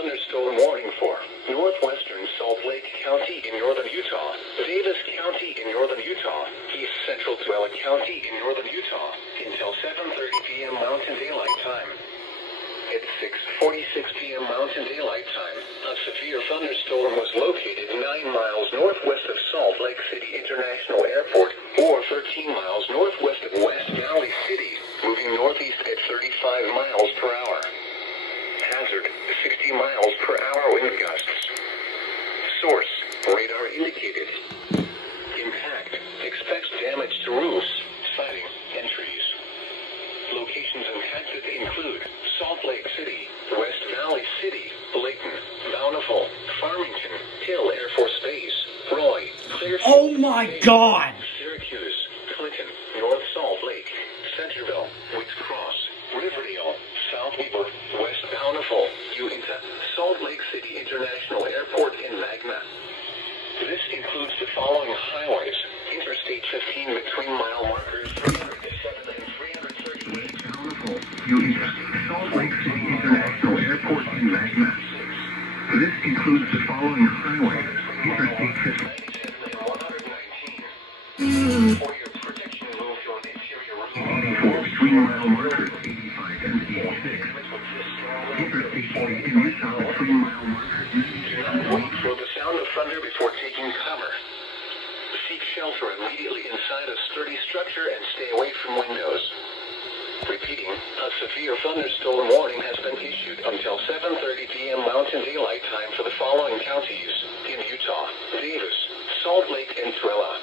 thunderstorm warning for northwestern Salt Lake County in northern Utah, Davis County in northern Utah, east central Tuella County in northern Utah, until 7:30 p.m. Mountain Daylight Time. At 6:46 p.m. Mountain Daylight Time, a severe thunderstorm was located 9 miles northwest of Salt Lake City International Airport, or 13 miles northwest of West Valley City, moving northeast at 35 miles per hour. Hazard, 60 miles per hour wind gusts. Source, radar indicated. Impact, expects damage to roofs, siding, and trees. Locations impacted include Salt Lake City, West Valley City, Layton, Bountiful, Farmington, Hill Air Force Base, Roy, Clearfield. Oh my God! Syracuse, Clinton, North Salt Lake, Centerville, Wicks Cross, Riverdale, South Weber, West Bountiful, Uinta, Salt Lake City International Airport, and Magna. This includes the following highways: Interstate 15 between mile markers 307 and 338. Bountiful, Uinta, Salt Lake City International Airport, and Magna. This includes the following highways: Interstate 15 and 119. For your protection, move your interior room. 84 between mile markers 85 and 86. Interstate 40 in Utah between mile markers. Do not wait for the sound of thunder before taking cover. Seek shelter immediately inside a sturdy structure and stay away from windows. Repeating, a severe thunderstorm warning has been issued until 7:30 p.m. Mountain Daylight Time for the following counties in Utah: Davis, Salt Lake, and Tuella.